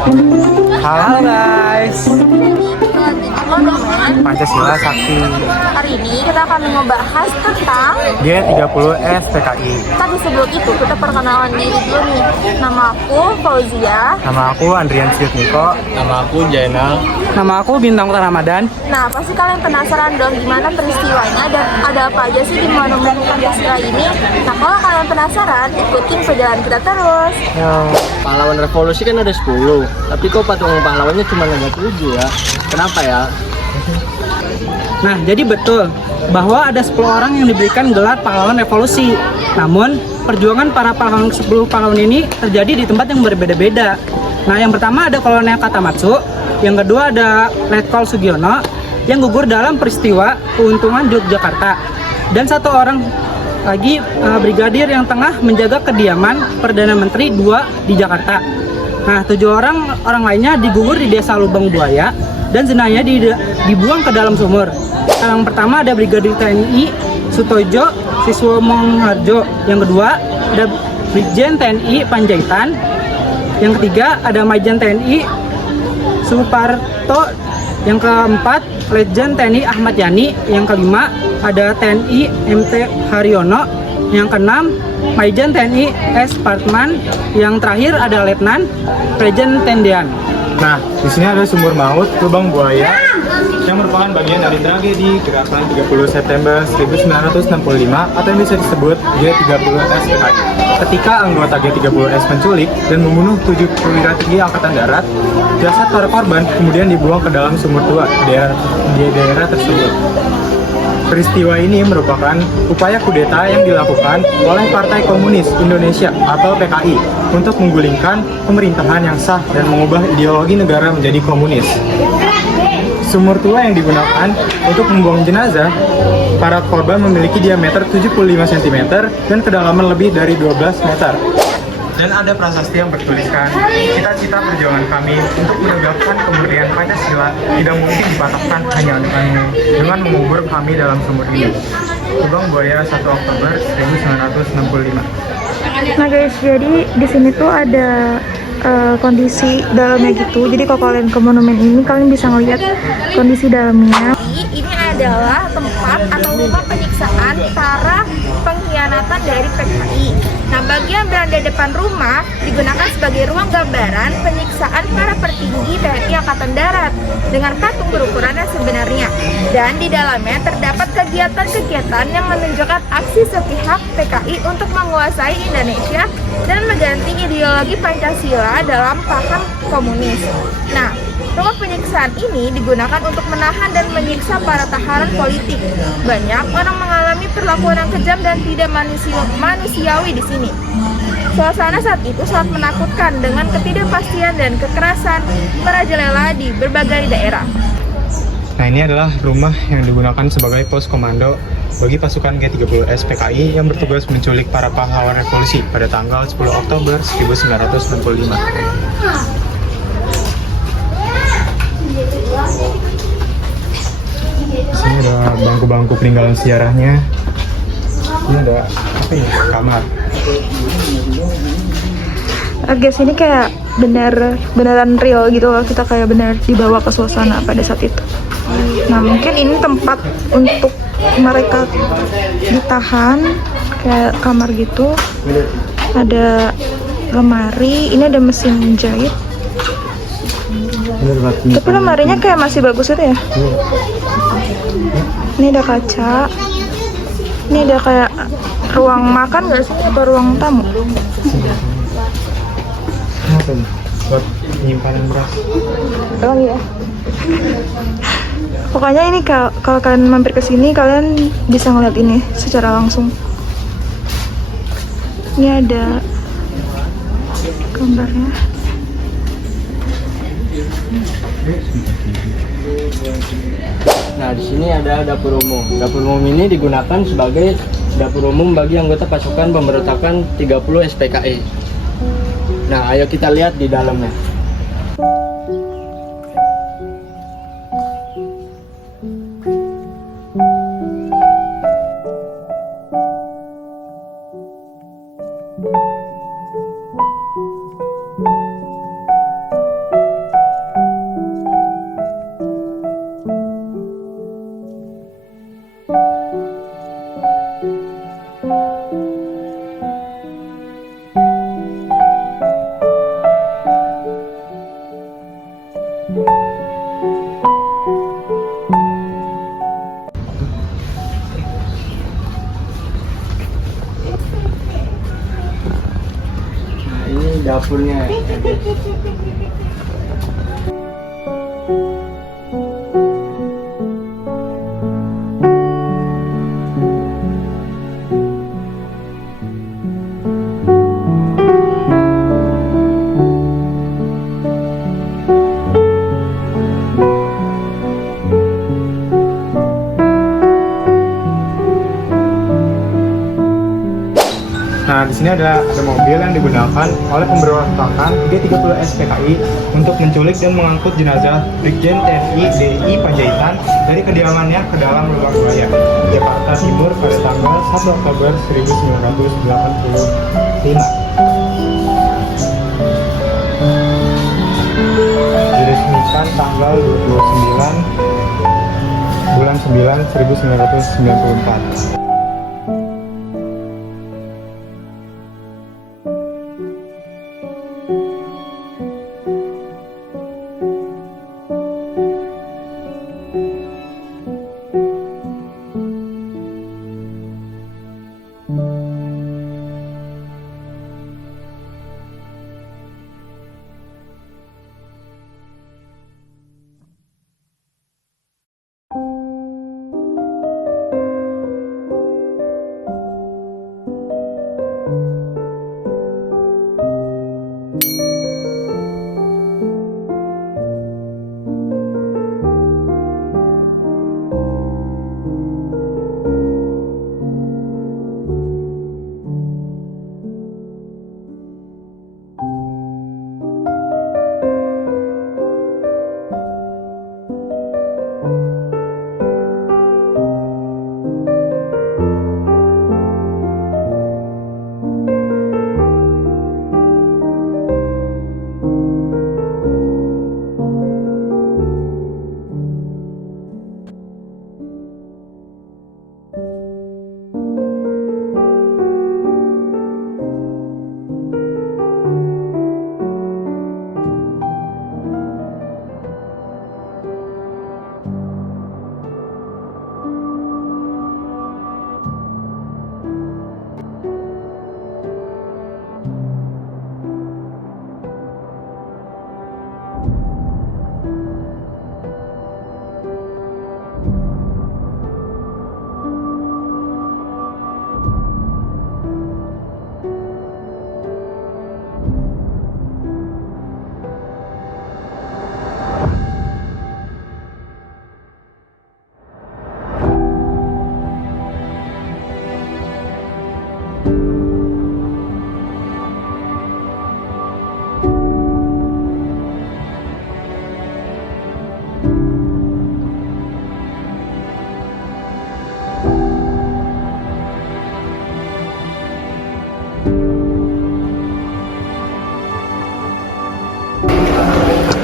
Halo guys, Halo teman, Pancasila Sakti hari ini kita akan membahas tentang G30S PKI. tapi sebelum itu kita perkenalan diri dulu nih. Nama aku Fauzia. Nama aku Andrian Niko. Nama aku Jainal. Nama aku Bintang Ramadan. Nah, pasti kalian penasaran dong gimana peristiwanya dan ada apa aja sih di Monumen Pancasila ini. Nah, kalau kalian penasaran, ikutin perjalanan kita terus. Pahlawan revolusi kan ada 10, tapi kok patung pahlawannya cuma ada 7 ya? Kenapa ya? Nah, jadi betul bahwa ada 10 orang yang diberikan gelar pahlawan revolusi. Namun, perjuangan para pahlawan 10 pahlawan ini terjadi di tempat yang berbeda-beda. Nah, yang pertama ada Kolonel Katamatsu, yang kedua ada Letkol Sugiono yang gugur dalam peristiwa keuntungan Yogyakarta. Dan satu orang lagi brigadir yang tengah menjaga kediaman Perdana Menteri II di Jakarta. Nah, 7 orang lainnya digugur di Desa Lubang Buaya dan jenazahnya dibuang ke dalam sumur. Yang pertama ada Brigadir TNI Sutojo Siswomongharjo. Yang kedua ada Brigjen TNI Panjaitan. Yang ketiga ada Majen TNI Suparto. Yang keempat Letjen TNI Ahmad Yani. Yang kelima ada TNI MT Haryono. Yang keenam Majen TNI S. Partman. Yang terakhir ada Letnan Prejen Tendian. Nah, di sini ada sumur maut Lubang Buaya yang merupakan bagian dari tragedi gerakan 30 September 1965 atau yang bisa disebut G30S PKI. Ketika anggota G30S menculik dan membunuh 7 perwira tinggi Angkatan Darat, jasad para korban kemudian dibuang ke dalam sumur tua di daerah tersebut. Peristiwa ini merupakan upaya kudeta yang dilakukan oleh Partai Komunis Indonesia atau PKI untuk menggulingkan pemerintahan yang sah dan mengubah ideologi negara menjadi komunis. Sumur tua yang digunakan untuk membuang jenazah para korban memiliki diameter 75 cm dan kedalaman lebih dari 12 meter. Dan ada prasasti yang bertuliskan, cita-cita perjuangan kami untuk menegakkan kemurnian Pancasila tidak mungkin dipatahkan hanya dengan mengubur kami dalam sumur ini. Lubang Buaya 1 Oktober 1965. Nah guys, jadi di sini tuh ada kondisi dalamnya gitu. Jadi kalau kalian ke monumen ini, kalian bisa ngeliat kondisi dalamnya. Ini adalah tempat atau rumah penyiksaan para pengkhianatan dari PKI. Nah, bagian beranda depan rumah digunakan sebagai ruang gambaran penyiksaan para petinggi TNI Angkatan Darat dengan patung berukuran yang sebenarnya. Dan di dalamnya terdapat kegiatan-kegiatan yang menunjukkan aksi sepihak PKI untuk menguasai Indonesia dan mengganti ideologi Pancasila dalam paham komunis. Nah, rumah penyiksaan ini digunakan untuk menahan dan menyiksa para tahanan politik. Banyak orang mengalami perlakuan yang kejam dan tidak manusiawi di sini. Suasana saat itu sangat menakutkan dengan ketidakpastian dan kekerasan merajalela di berbagai daerah. Nah, ini adalah rumah yang digunakan sebagai pos komando bagi pasukan G30S PKI yang bertugas menculik para pahlawan revolusi pada tanggal 10 Oktober 1965. Di sini ada bangku-bangku peninggalan sejarahnya. Ini ada apa ya? Kamar. Guys, ini kayak beneran real gitu loh. Kita kayak bener dibawa ke suasana pada saat itu. Nah, mungkin ini tempat untuk mereka ditahan, kayak kamar gitu. Ada lemari, ini ada mesin jahit. Tapi lemarinya kayak masih bagus itu ya. Ini ada kaca. Ini ada kayak ruang makan nggak sih atau ruang tamu? Apa nih? Buat penyimpanan beras. Oh iya. Pokoknya ini kalau kalian mampir ke sini, kalian bisa ngeliat ini secara langsung. Ini ada gambarnya. Nah, di sini ada dapur umum. Dapur umum ini digunakan sebagai dapur umum bagi anggota pasukan pemberontakan 30 SPKI. Nah, ayo kita lihat di dalamnya. Nah, ini dapurnya. Nah, di sini ada mobil yang digunakan oleh pemberontakan G30 SPKI untuk menculik dan mengangkut jenazah Brigjen TNI DI Panjaitan dari kediamannya ke dalam lubang buaya, Jakarta Timur pada tanggal 1 Oktober 1985. Diresmikan tanggal 29 bulan 9 1994.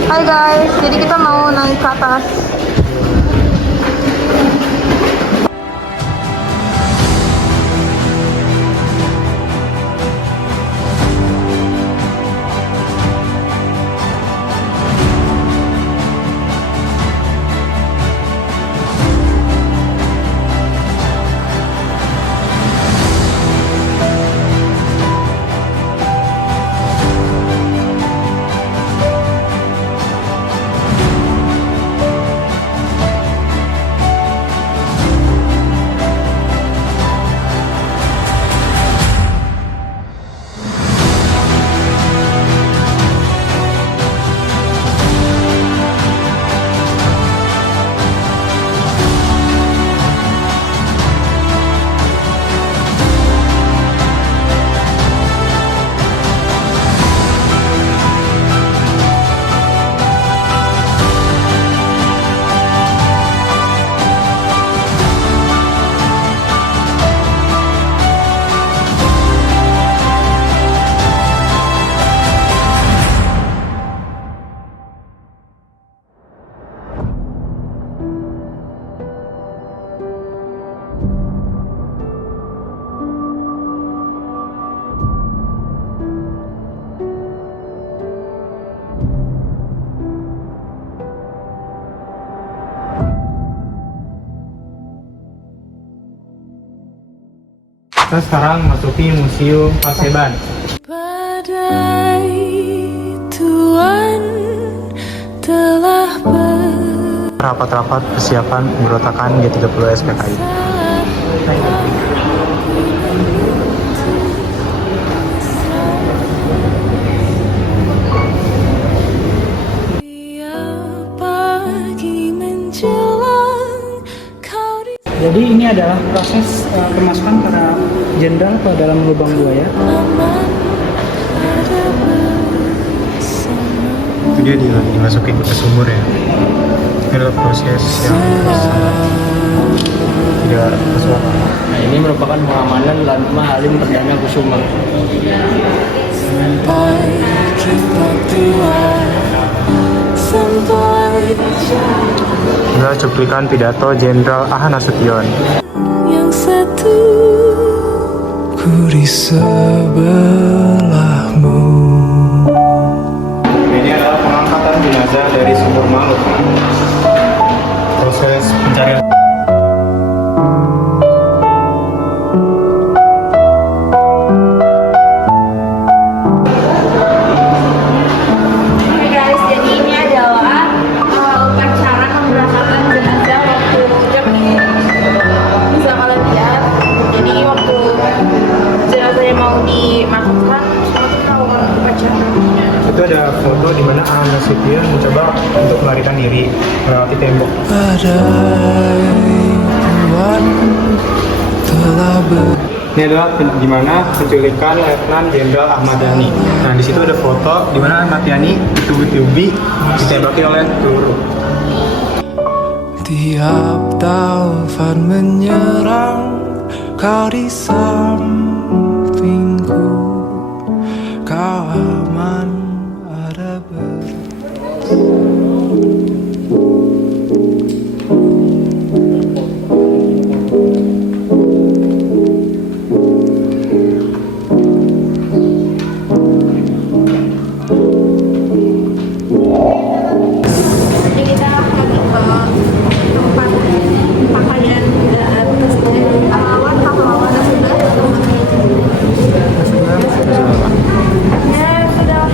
Hai guys, jadi kita mau naik ke atas. Kita sekarang masuki Museum Paseban. Badai Tuhan telah Rapat-rapat persiapan pemberontakan G30 SPKI. pagi menjelang kau di Jadi ini adalah proses pemasukan para jenderal ke dalam lubang buaya. Itu dia dimasukin ke sumur ya. Ini adalah proses yang sangat tidak masuk akal. Nah, ini merupakan pengamanan Landma Halim Perdana Kusuma. sampai kita tua sampai Inilah cuplikan pidato Jenderal Aha Nasution. yang satu ku di sebelahmu. Ini adalah pengangkatan jenazah dari sumur maut. Proses pencarian. Oke guys, jadi ini adalah upacara pemberangkatan jenazah waktu bisa kalian lihat. Jadi waktu jenazahnya mau dimakamkan, langsung melakukan upacara. Itu ada foto di mana Aha Nasution mencoba untuk melarikan diri melewati tembok. Badai Tuhan telah Ini adalah di mana penculikan Letnan Jenderal Ahmad Yani. Nah, di situ ada foto di mana Ahmad Yani ditubi-tubi ditembaki oleh peluru. Tiap taufan menyerang, kau di sampingku, kau aman ada Jadi kita lagi ke tempat pakaian presiden pahlawan sudah. Ya sudah.